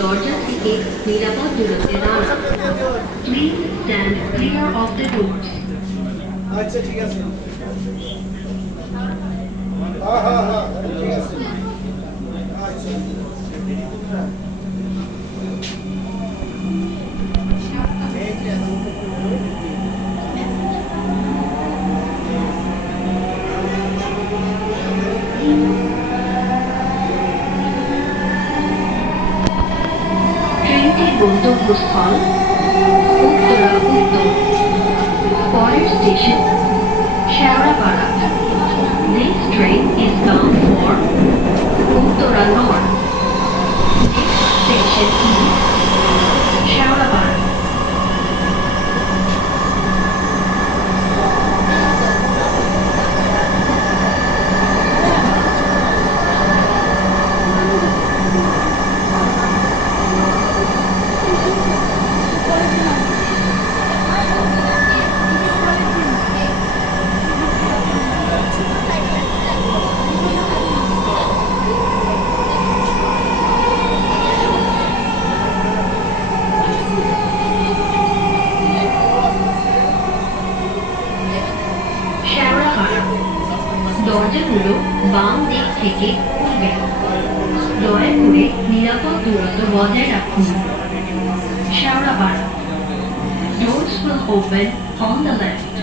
Georgia Please stand clear of the doors. আমাদের গন্তব্যস্থল উত্তরা উত্তর পরের station Shewrapara next train is come for Uttara দরজাগুলো বাম দিক থেকে খুলবে দয়া করে নিরাপদ দূরত্ব বজায় রাখুন Shewrapara Doors will open on the left